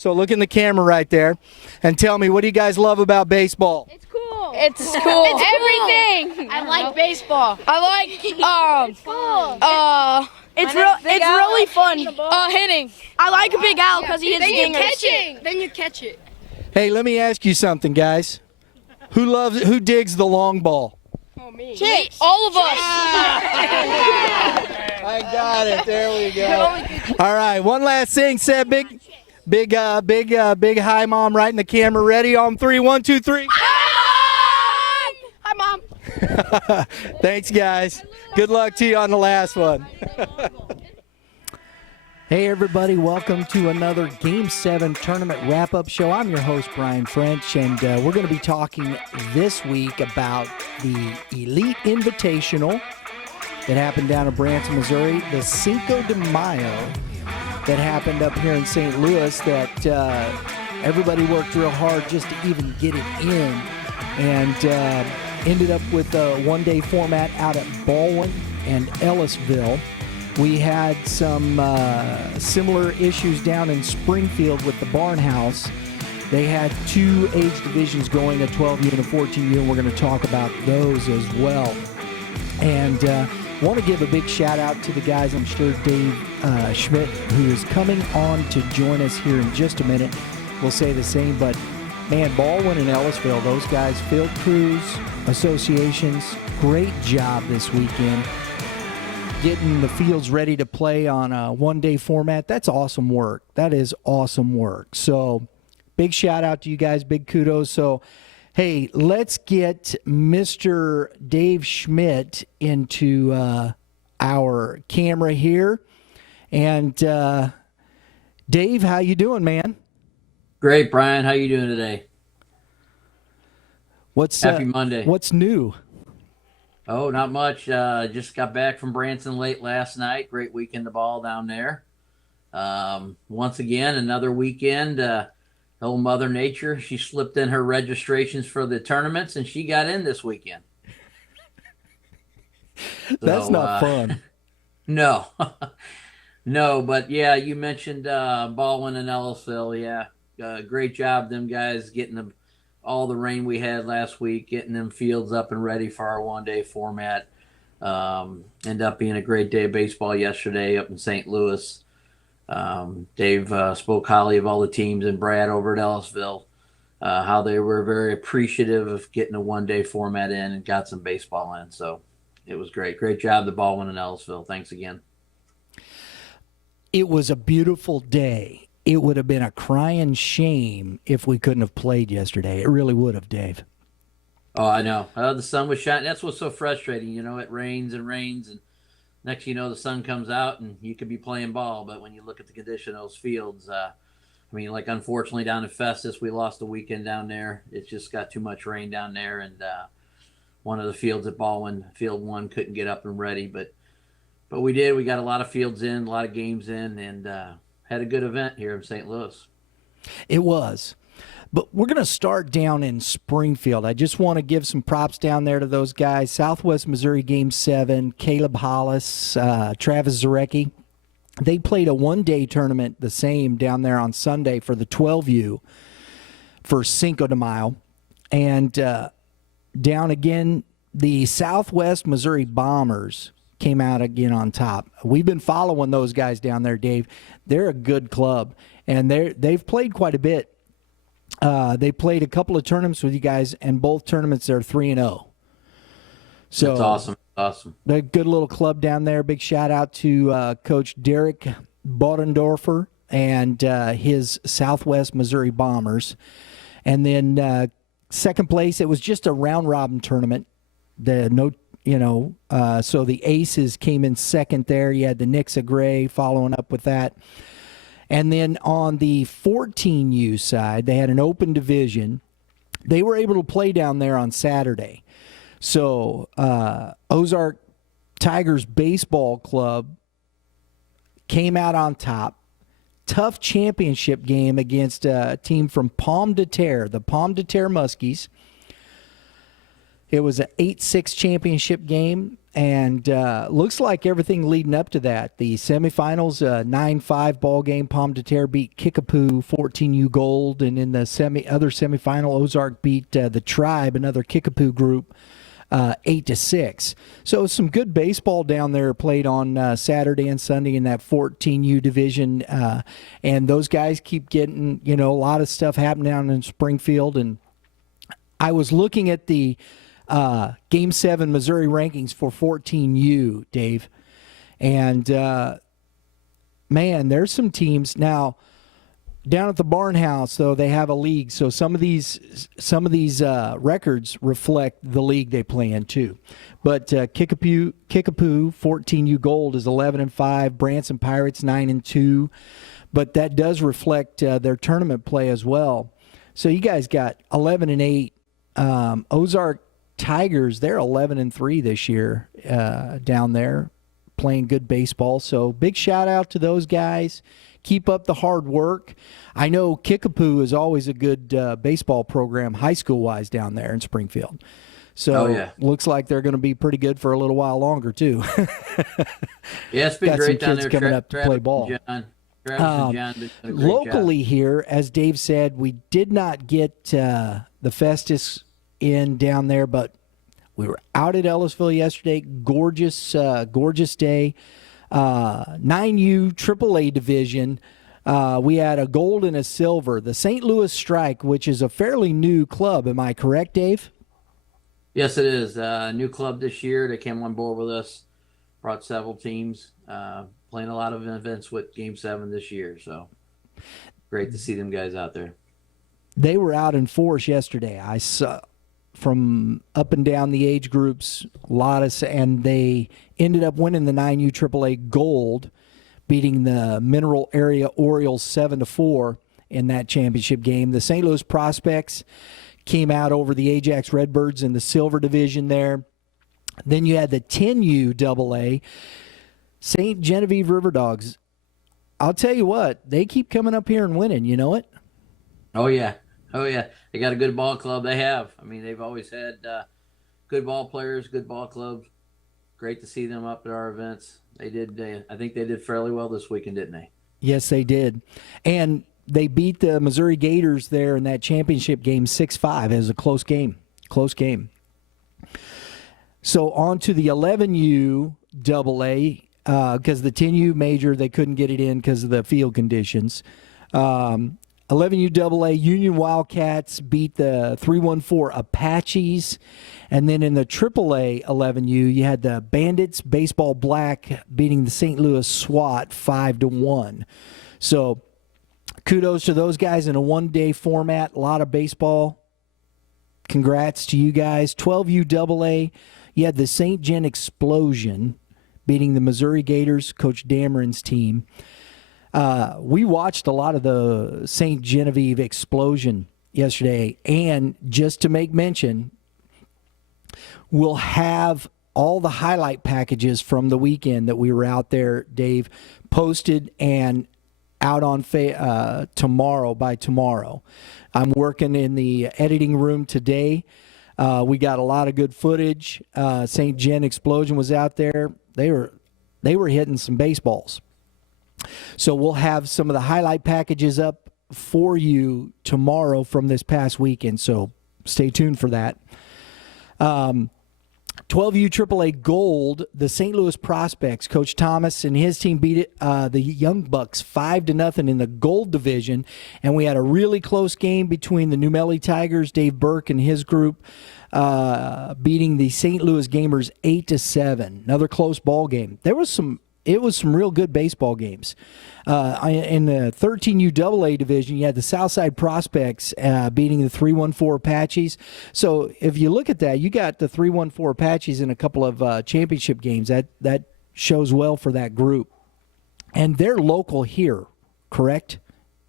So look in the camera right there and tell me, what do you guys love about baseball? It's cool. It's cool. It's Everything. I like baseball. I like It's cool. it's really fun. Hitting. I like Big Al because he hits dingers. Then you catch it. Hey, let me ask you something, guys. Who digs the long ball? Oh, me. Chicks. All of us. I got it. There we go. All right, one last thing. Said big hi, Mom, right in the camera. Ready on 3. 1, 2, 3. Hi, Mom. Thanks, guys. Good luck to you on the last one. Hey, everybody. Welcome to another Game 7 tournament wrap-up show. I'm your host, Brian French, and we're going to be talking this week about the Elite Invitational that happened down in Branson, Missouri, the Cinco de Mayo that happened up here in St. Louis that everybody worked real hard just to even get it in, and ended up with a one-day format out at Baldwin and Ellisville. We had some similar issues down in Springfield with the Barnhouse. They had 2 age divisions going, a 12U and a 14U, and we're going to talk about those as well. And want to give a big shout-out to the guys, I'm sure Dave Schmidt, who is coming on to join us here in just a minute, will say the same. But, man, Baldwin and Ellisville, those guys, field crews, associations, great job this weekend. Getting the fields ready to play on a one-day format, that's awesome work. That is awesome work. So big shout-out to you guys, big kudos. So, hey, let's get Mr. Dave Schmidt into our camera here. And, Dave, how you doing, man? Great, Brian. How you doing today? Happy Monday. What's new? Oh, not much. Just got back from Branson late last night. Great weekend of ball down there. Once again, another weekend. Old Mother Nature, she slipped in her registrations for the tournaments, and she got in this weekend. That's not fun. No. No, but yeah, you mentioned Baldwin and Ellisville. Yeah, great job, them guys, getting all the rain we had last week, getting them fields up and ready for our one-day format. Ended up being a great day of baseball yesterday up in St. Louis. Dave spoke highly of all the teams, and Brad over at Ellisville, how they were very appreciative of getting a one-day format in and got some baseball in. So it was great. Great job to Baldwin and Ellisville. Thanks again. It was a beautiful day. It would have been a crying shame if we couldn't have played yesterday. It really would have, Dave. Oh, I know. The sun was shining. That's what's so frustrating. You know, it rains and rains, and next you know the sun comes out and you could be playing ball. But when you look at the condition of those fields, I mean, like unfortunately down in Festus, we lost the weekend down there. It's just got too much rain down there, and one of the fields at Baldwin, Field 1, couldn't get up and ready. But we did. We got a lot of fields in, a lot of games in, and had a good event here in St. Louis. It was. But we're going to start down in Springfield. I just want to give some props down there to those guys. Southwest Missouri Game 7, Caleb Hollis, Travis Zarecki. They played a one-day tournament the same down there on Sunday for the 12U for Cinco de Mayo. And down again, the Southwest Missouri Bombers came out again on top. We've been following those guys down there, Dave. They're a good club, and they've played quite a bit. They played a couple of tournaments with you guys, and both tournaments they're 3-0. So that's awesome. Awesome. They're a good little club down there. Big shout out to Coach Derek Bodendorfer and his Southwest Missouri Bombers. And then second place, it was just a round robin tournament. So the Aces came in second there. You had the Nixa Gray following up with that. And then on the 14U side, they had an open division. They were able to play down there on Saturday. So Ozark Tigers Baseball Club came out on top. Tough championship game against a team from Pomme de Terre, the Pomme de Terre Muskies. It was an 8-6 championship game. And looks like everything leading up to that. The semifinals, 9-5 ball game. Pomme de Terre beat Kickapoo 14U Gold. And in the other semifinal, Ozark beat the Tribe, another Kickapoo group, 8-6. So some good baseball down there played on Saturday and Sunday in that 14U division. And those guys keep getting, a lot of stuff happening down in Springfield. And I was looking at the Game 7 Missouri rankings for 14U, Dave. And, man, there's some teams. Now, down at the Barn House, though, they have a league. So some of these records reflect the league they play in, too. But Kickapoo 14U Gold is 11-5. Branson Pirates 9-2. But that does reflect their tournament play as well. So you guys got 11-8. Ozark Tigers, they're 11-3 this year down there, playing good baseball. So big shout out to those guys. Keep up the hard work. I know Kickapoo is always a good baseball program, high school wise, down there in Springfield. So looks like they're going to be pretty good for a little while longer too. Yeah, it's been great down there. Coming up to play ball. Travis and John did a great locally job. Here, as Dave said, we did not get the Festus in down there, but we were out at Ellisville yesterday. Gorgeous day. 9U AAA division. We had a gold and a silver. The St. Louis Strike, which is a fairly new club. Am I correct, Dave? Yes, it is. New club this year. They came on board with us, brought several teams, playing a lot of events with Game 7 this year. So great to see them guys out there. They were out in force yesterday. I saw from up and down the age groups, and they ended up winning the 9U AAA Gold, beating the Mineral Area Orioles 7-4 in that championship game. The St. Louis Prospects came out over the Ajax Redbirds in the silver division there. Then you had the 10U AA, St. Genevieve River Dogs. I'll tell you what, they keep coming up here and winning. You know it? Oh, yeah. They got a good ball club. They have. I mean, they've always had good ball players, good ball clubs. Great to see them up at our events. They did. I think they did fairly well this weekend, didn't they? Yes, they did. And they beat the Missouri Gators there in that championship game 6-5. It was a close game. So on to the 11U AA, because the 10U major, they couldn't get it in because of the field conditions. 11U AA, Union Wildcats beat the 314 Apaches. And then in the AAA 11U, you had the Bandits Baseball Black beating the St. Louis SWAT 5-1. So kudos to those guys in a one-day format, a lot of baseball. Congrats to you guys. 12U AA, you had the St. Gen Explosion beating the Missouri Gators, Coach Dameron's team. We watched a lot of the St. Genevieve Explosion yesterday, and just to make mention, we'll have all the highlight packages from the weekend that we were out there, Dave, posted and out on by tomorrow. I'm working in the editing room today. We got a lot of good footage. St. Gen Explosion was out there. They were hitting some baseballs. So we'll have some of the highlight packages up for you tomorrow from this past weekend. So stay tuned for that. 12U AAA Gold, the St. Louis Prospects, Coach Thomas and his team beat the Young Bucks 5-0 in the Gold division, and we had a really close game between the New Melly Tigers, Dave Burke and his group, beating the St. Louis Gamers 8-7. Another close ball game. It was some real good baseball games. In the 13U AA division, you had the Southside Prospects beating the 314 Apaches. So if you look at that, you got the 314 Apaches in a couple of championship games. That shows well for that group. And they're local here, correct,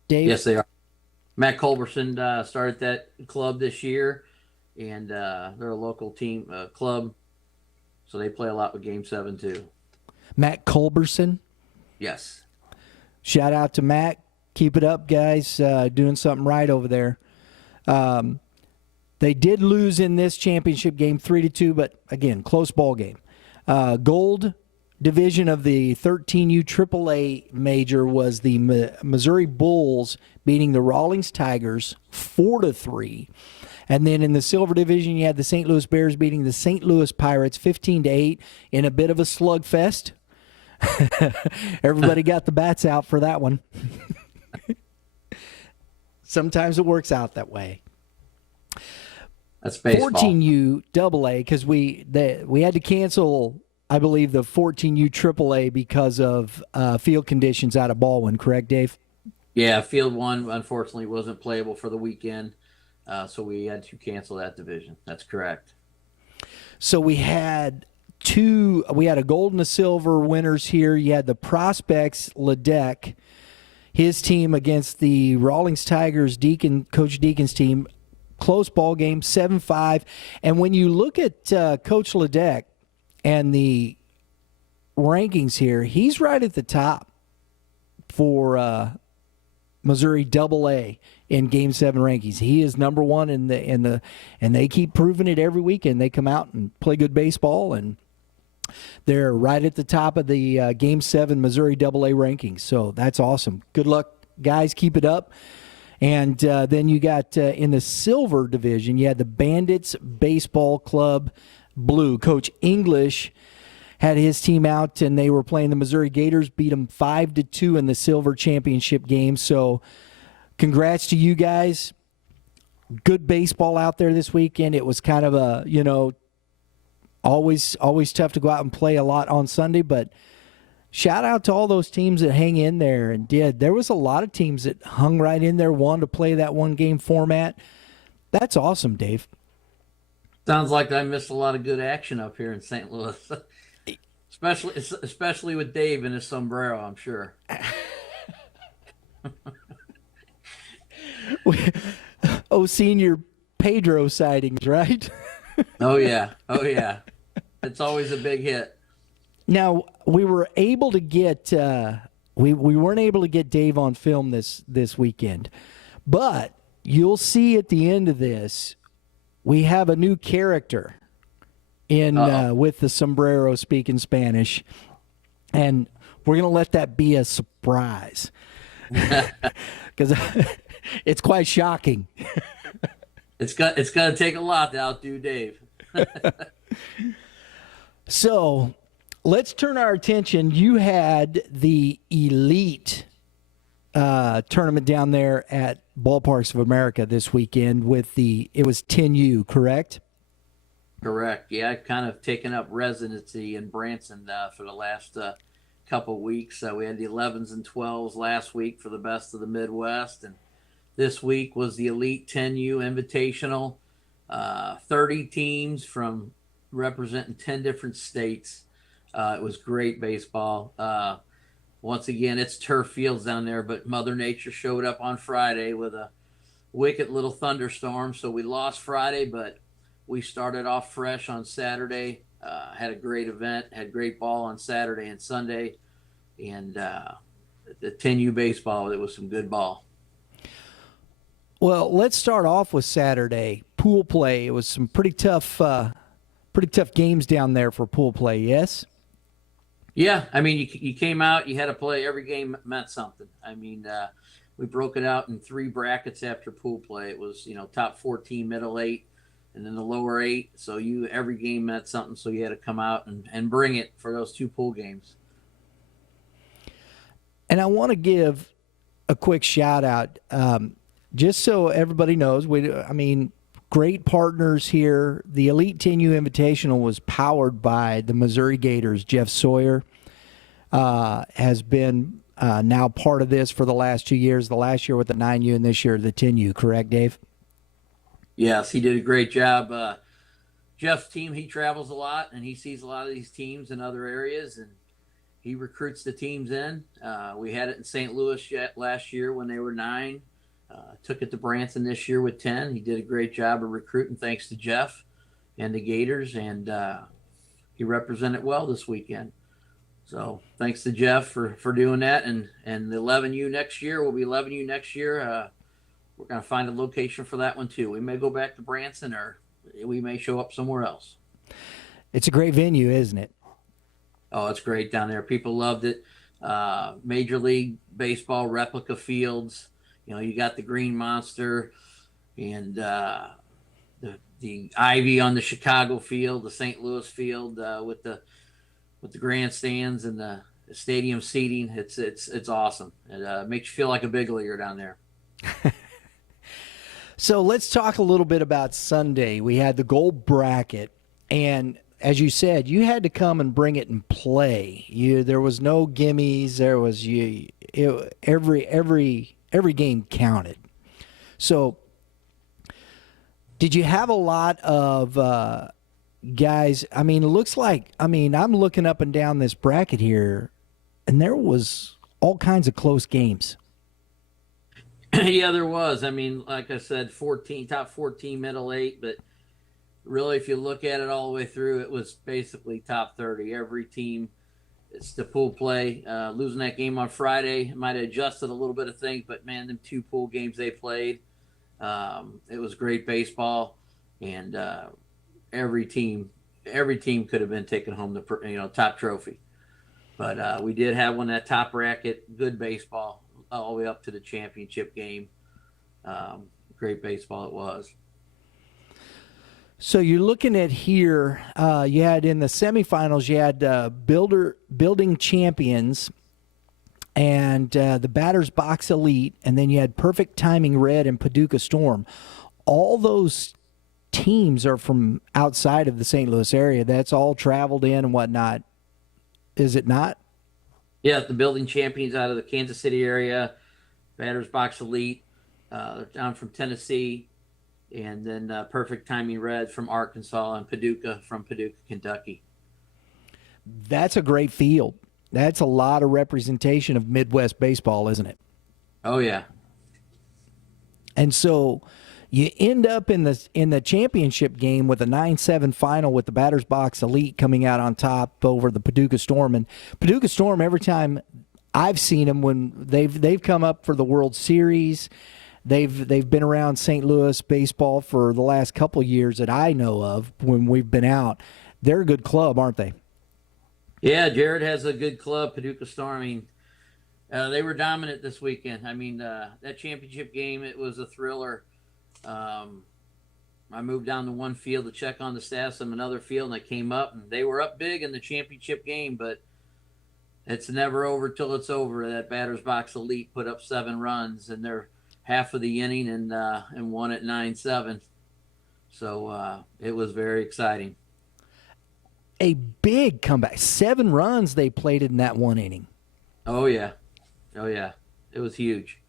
Dave? Yes, they are. Matt Culberson started that club this year, and they're a local team club, so they play a lot with Game 7 too. Matt Culberson? Yes. Shout out to Matt. Keep it up, guys. Doing something right over there. They did lose in this championship game 3-2, but again, close ball game. Gold division of the 13U AAA major was the Missouri Bulls beating the Rawlings Tigers 4-3. And then in the silver division, you had the St. Louis Bears beating the St. Louis Pirates 15-8 in a bit of a slugfest. Everybody got the bats out for that one. Sometimes it works out that way. That's baseball. 14U AA, because we had to cancel, I believe, the 14U AAA because of field conditions out of Baldwin, correct, Dave? Yeah, Field 1 unfortunately wasn't playable for the weekend, so we had to cancel that division. That's correct. So we had a gold and a silver winners here. You had the Prospects, Ledeck, his team against the Rawlings Tigers, Coach Deacon's team. Close ball game, 7-5. And when you look at Coach Ledeck and the rankings here, he's right at the top for Missouri AA in Game 7 rankings. He is number one and they keep proving it every weekend. They come out and play good baseball, and they're right at the top of the Game 7 Missouri AA rankings. So that's awesome. Good luck, guys. Keep it up. And then you got in the silver division, you had the Bandits Baseball Club Blue. Coach English had his team out, and they were playing the Missouri Gators, beat them 5-2 in the silver championship game. So congrats to you guys. Good baseball out there this weekend. It was kind of a, always tough to go out and play a lot on Sunday, but shout out to all those teams that hang in there and did. There was a lot of teams that hung right in there, wanted to play that one-game format. That's awesome, Dave. Sounds like I missed a lot of good action up here in St. Louis, especially with Dave and his sombrero, I'm sure. Senior Pedro sightings, right? Oh, yeah. It's always a big hit. Now, we were able to get we weren't able to get Dave on film this weekend, but you'll see at the end of this, we have a new character in with the sombrero speaking Spanish, and we're going to let that be a surprise because it's quite shocking. It's going to take a lot to outdo Dave. So let's turn our attention. You had the Elite tournament down there at Ballparks of America this weekend it was 10U, correct? Correct. Yeah, I've kind of taken up residency in Branson for the last couple weeks. We had the 11s and 12s last week for the best of the Midwest, and this week was the Elite 10U Invitational. 30 teams from representing 10 different states. It was great baseball. Once again, it's turf fields down there, but Mother Nature showed up on Friday with a wicked little thunderstorm. So we lost Friday, but we started off fresh on Saturday. Had a great event, had great ball on Saturday and Sunday. And the 10U baseball, it was some good ball. Well, let's start off with Saturday. Pool play. It was some pretty tough games down there for pool play, yes? Yeah, I mean, you came out, you had to play. Every game meant something. I mean, we broke it out in 3 brackets after pool play. It was, top 14, middle 8, and then the lower 8. So every game meant something, so you had to come out and bring it for those 2 pool games. And I want to give a quick shout out, just so everybody knows. Great partners here. The Elite 10U Invitational was powered by the Missouri Gators. Jeff Sawyer has been now part of this for the last 2 years, the last year with the 9U and this year the 10U, correct, Dave? Yes, he did a great job. Jeff's team, he travels a lot, and he sees a lot of these teams in other areas, and he recruits the teams in. We had it in St. Louis last year when they were 9. Took it to Branson this year with 10. He did a great job of recruiting, thanks to Jeff and the Gators, and he represented well this weekend. So thanks to Jeff for doing that. And the 11U next year will be 11U next year. We're going to find a location for that one too. We may go back to Branson, or we may show up somewhere else. It's a great venue, isn't it? Oh, it's great down there. People loved it. Major League Baseball replica fields. You got the Green Monster and the ivy on the Chicago field, the St. Louis field with the grandstands and the stadium seating. It's awesome. It makes you feel like a big leaguer down there. So let's talk a little bit about Sunday. We had the gold bracket, and as you said, you had to come and bring it and play. There was no gimmies. There was every game counted. So, did you have a lot of guys? I mean, it looks like. I'm looking up and down this bracket here, and there was all kinds of close games. Yeah, there was. I mean, like I said, top 14, middle 8, but really, if you look at it all the way through, it was basically top 30. Every team, it's the pool play. Losing that game on Friday might have adjusted a little bit of things, but man, them 2 pool games they played, it was great baseball, and every team could have been taking home the top trophy. But we did have one that top bracket, good baseball all the way up to the championship game. Great baseball it was. So you're looking at here, you had in the semifinals, you had building champions and the Batter's Box Elite, and then you had Perfect Timing Red and Paducah Storm. All those teams are from outside of the St. Louis area. That's all traveled in and whatnot. Is it not? Yeah, the building champions out of the Kansas City area, Batter's Box Elite, they're down from Tennessee. And then Perfect Timing Red from Arkansas and Paducah from Paducah, Kentucky. That's a great field. That's a lot of representation of Midwest baseball, isn't it? Oh, yeah. And so you end up in the championship game with a 9-7 final with the Batter's Box Elite coming out on top over the Paducah Storm. And Paducah Storm, every time I've seen them when they've come up for the World Series, They've been around St. Louis baseball for the last couple years that I know of when we've been out. They're a good club, aren't they? Yeah, Jared has a good club, Paducah Storm. I mean, they were dominant this weekend. I mean, that championship game, it was a thriller. I moved down to one field to check on the stats of another field, and I came up, and they were up big in the championship game, but it's never over till it's over. That Batter's Box Elite put up 7 runs, and they're half of the inning and won at 9-7. So it was very exciting. A big comeback. 7 runs they played in that 1 inning. Oh, yeah. It was huge.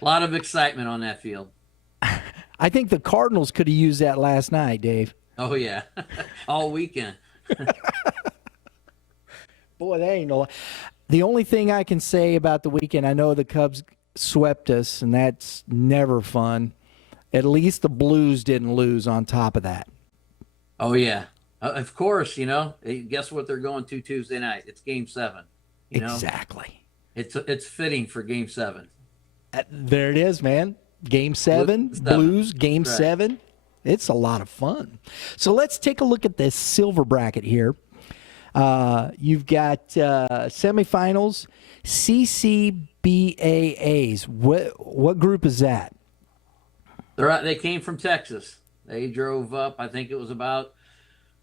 A lot of excitement on that field. I think the Cardinals could have used that last night, Dave. Oh, yeah. All weekend. Boy, that ain't no. The only thing I can say about the weekend, I know the Cubs swept us, and that's never fun. At least the Blues didn't lose on top of that. Oh, yeah. Of course, guess what they're going to Tuesday night? It's Game 7. Exactly. It's fitting for Game 7. There it is, man. Game 7, Blues, Game 7. It's a lot of fun. So let's take a look at this silver bracket here. You've got semifinals, CCBAAs. What group is that? They came from Texas. They drove up. I think it was about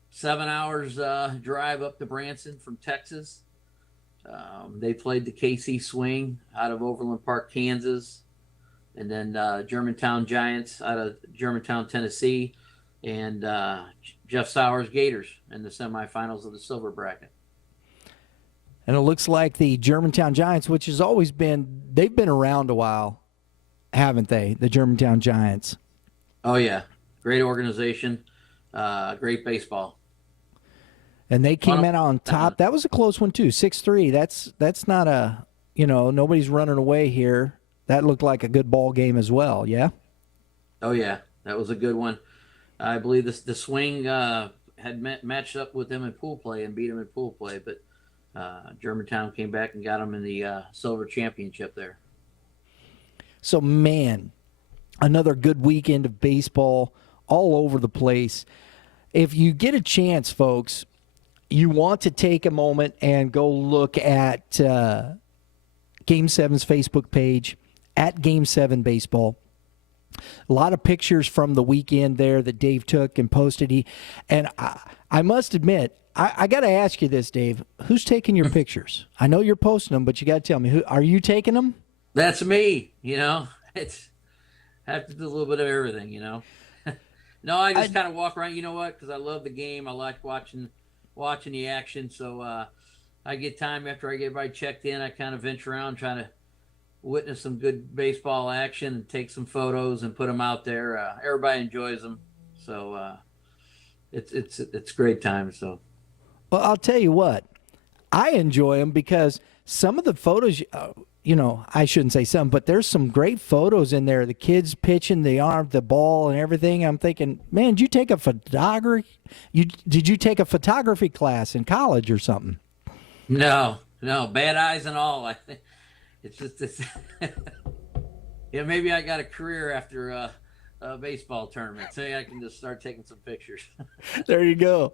7 hours drive up to Branson from Texas. They played the KC Swing out of Overland Park, Kansas, and then Germantown Giants out of Germantown, Tennessee, and Jeff Sauer's Gators in the semifinals of the silver bracket. And it looks like the Germantown Giants, which has always they've been around a while, haven't they? The Germantown Giants. Oh, yeah. Great organization. Great baseball. And they came out on top. That was a close one, too. 6-3. That's not a, nobody's running away here. That looked like a good ball game as well, yeah? Oh, yeah. That was a good one. I believe the Swing had matched up with them in pool play and beat them in pool play, but Germantown came back and got them in the silver championship there. So, man, another good weekend of baseball all over the place. If you get a chance, folks, you want to take a moment and go look at Game 7's Facebook page, at Game 7 Baseball. A lot of pictures from the weekend there that Dave took and posted. I must admit, I got to ask you this, Dave. Who's taking your pictures? I know you're posting them, but you got to tell me, are you taking them? That's me. It's have to do a little bit of everything. No, I just kind of walk around. You know what? Because I love the game. I like watching the action. So I get time after I get everybody checked in. I kind of venture around trying to witness some good baseball action and take some photos and put them out there. Everybody enjoys them. So it's a great time. So. Well, I'll tell you what, I enjoy them because some of the photos, I shouldn't say some, but there's some great photos in there. The kids pitching the ball and everything. I'm thinking, man, did you take a photography class in college or something? No, bad eyes and all. I think it's just yeah, maybe I got a career after a baseball tournament. So I can just start taking some pictures. There you go.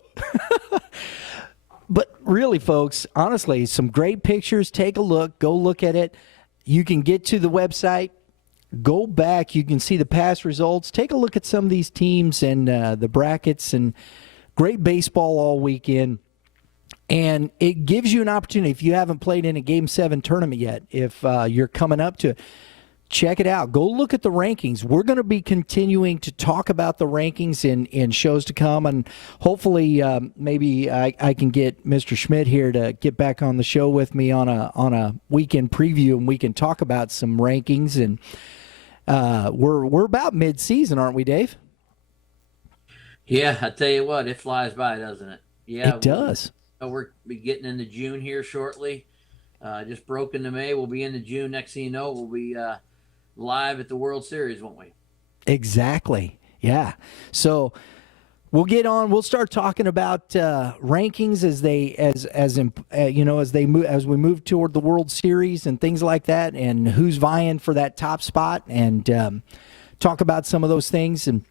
But really, folks, honestly, some great pictures. Take a look. Go look at it. You can get to the website. Go back. You can see the past results. Take a look at some of these teams and the brackets, and great baseball all weekend. And it gives you an opportunity, if you haven't played in a Game 7 tournament yet, if you're coming up to it, check it out. Go look at the rankings. We're going to be continuing to talk about the rankings in shows to come, and hopefully maybe I can get Mr. Schmidt here to get back on the show with me on a weekend preview, and we can talk about some rankings. And we're about mid-season, aren't we, Dave? Yeah, I tell you what, it flies by, doesn't it? Yeah, it does. We're be getting into June here shortly. Just broke into May. We'll be into June. Next thing you know, we'll be live at the World Series, won't we? Exactly. Yeah. So we'll get on. We'll start talking about rankings as we move toward the World Series and things like that, and who's vying for that top spot, and talk about some of those things. And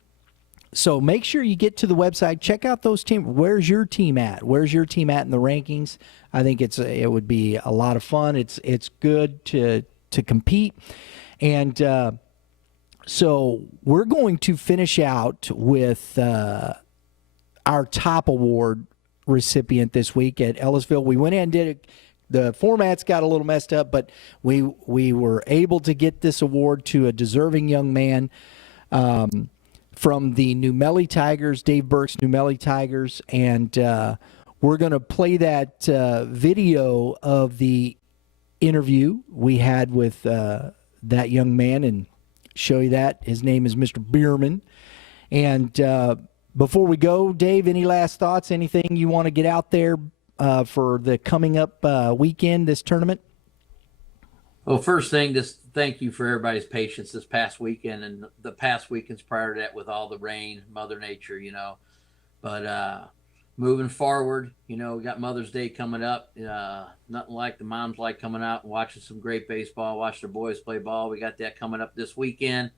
so make sure you get to the website, check out those teams. Where's your team at? Where's your team at in the rankings? I think it would be a lot of fun. It's good to compete. And so we're going to finish out with our top award recipient this week at Ellisville. We went in and did it. The formats got a little messed up, but we were able to get this award to a deserving young man from the New Melly Tigers, Dave Burke's New Melly Tigers. And we're going to play that video of the interview we had with that young man and show you that. His name is Mr. Bierman. And before we go, Dave, any last thoughts? Anything you want to get out there for the coming up weekend, this tournament? Well, first thing, just thank you for everybody's patience this past weekend and the past weekends prior to that with all the rain, Mother Nature, But moving forward, we got Mother's Day coming up. Nothing like the moms like coming out and watching some great baseball, watch their boys play ball. We got that coming up this weekend.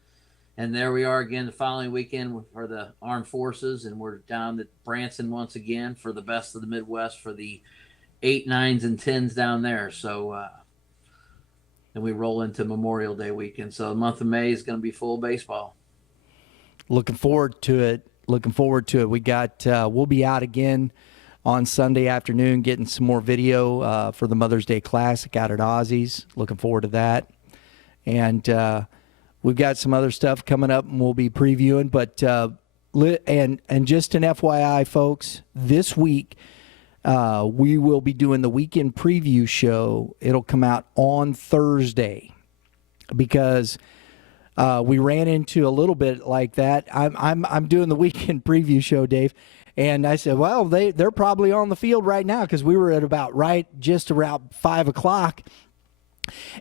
And there we are again the following weekend for the Armed Forces, and we're down at Branson once again for the best of the Midwest for the 8, 9s, and 10s down there. So then we roll into Memorial Day weekend. So the month of May is going to be full baseball. Looking forward to it. We got we'll be out again on Sunday afternoon getting some more video for the Mother's Day Classic out at Ozzy's. Looking forward to that. And we've got some other stuff coming up and we'll be previewing. But and just an FYI, folks, this week we will be doing the weekend preview show. It'll come out on Thursday because we ran into a little bit like that. I'm doing the weekend preview show, Dave, and I said, well, they're probably on the field right now because we were at just around 5 o'clock,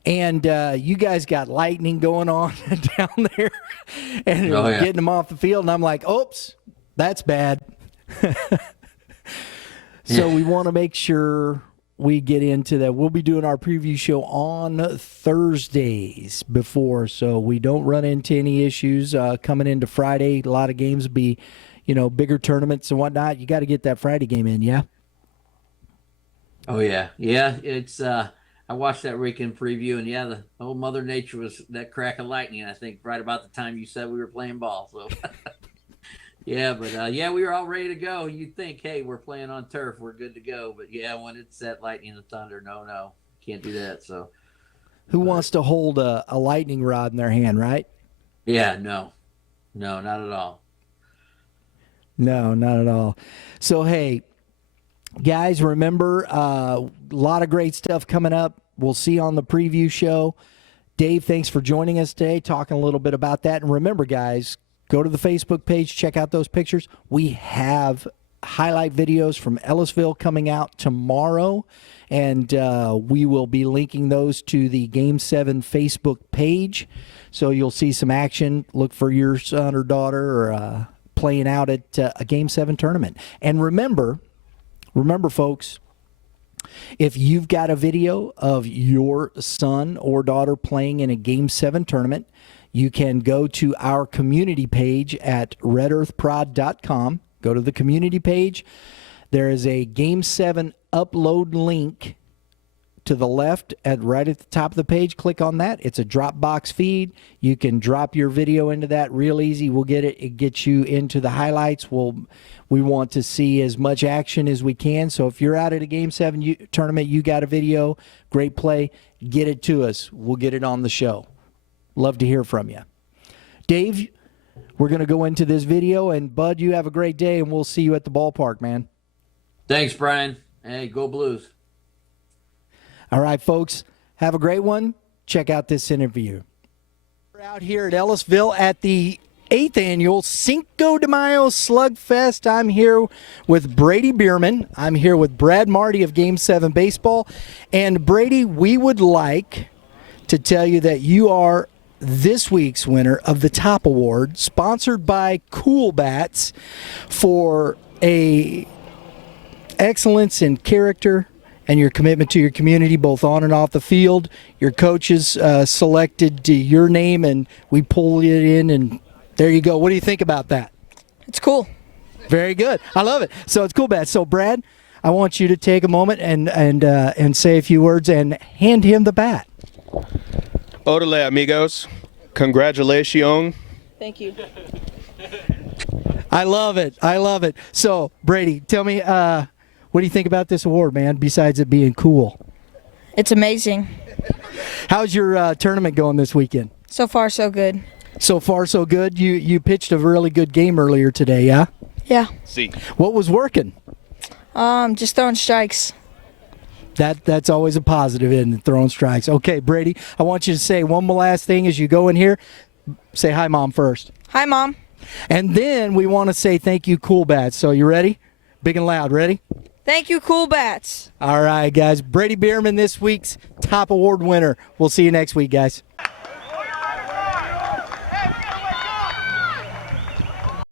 and you guys got lightning going on down there, and getting them off the field, and I'm like, oops, that's bad. So we want to make sure we get into that. We'll be doing our preview show on Thursdays before, so we don't run into any issues coming into Friday. A lot of games will be, bigger tournaments and whatnot. You got to get that Friday game in, yeah? Oh yeah, yeah. It's I watched that weekend preview, and yeah, the whole Mother Nature was that crack of lightning. I think right about the time you said we were playing ball. So yeah, but yeah, we were all ready to go. You'd think, hey, we're playing on turf, we're good to go. But yeah, when it's that lightning and thunder, no, can't do that. So Who wants to hold a lightning rod in their hand, right? yeah, no, not at all. No, not at all. So, hey, guys, remember a lot of great stuff coming up. We'll see you on the preview show. Dave, thanks for joining us today, talking a little bit about that. And remember, guys, go to the Facebook page, check out those pictures. We have highlight videos from Ellisville coming out tomorrow, and we will be linking those to the Game 7 Facebook page. So you'll see some action. Look for your son or daughter or playing out at a Game 7 tournament. And remember, folks, if you've got a video of your son or daughter playing in a Game 7 tournament, you can go to our community page at redearthprod.com. Go to the community page. There is a Game 7 upload link to the left right at the top of the page. Click on that. It's a Dropbox feed. You can drop your video into that real easy. We'll get it. It gets you into the highlights. We want to see as much action as we can. So if you're out at a Game 7 tournament, you got a video, great play, get it to us. We'll get it on the show. Love to hear from you. Dave, we're going to go into this video, and Bud, you have a great day, and we'll see you at the ballpark, man. Thanks, Brian. Hey, go Blues. All right, folks, have a great one. Check out this interview. We're out here at Ellisville at the 8th annual Cinco de Mayo Slugfest. I'm here with Brady Bierman. I'm here with Brad Marty of Game 7 Baseball. And Brady, we would like to tell you that you are this week's winner of the Top Award, sponsored by Cool Bats, for a excellence in character and your commitment to your community, both on and off the field. Your coaches selected your name, and we pulled it in, and there you go. What do you think about that? It's cool. Very good. I love it. So it's Cool Bats. So, Brad, I want you to take a moment and say a few words and hand him the bat. Odele, amigos. Congratulations. Thank you. I love it. I love it. So, Brady, tell me, what do you think about this award, man, besides it being cool? It's amazing. How's your tournament going this weekend? So far, so good. So far, so good. You pitched a really good game earlier today, yeah? Yeah. See. What was working? Just throwing strikes. That's always a positive in throwing strikes. Okay, Brady, I want you to say one more last thing as you go in here. Say hi, Mom, first. Hi, Mom. And then we want to say thank you, Cool Bats. So you ready? Big and loud. Ready? Thank you, Cool Bats. All right, guys. Brady Bierman, this week's Top Award winner. We'll see you next week, guys.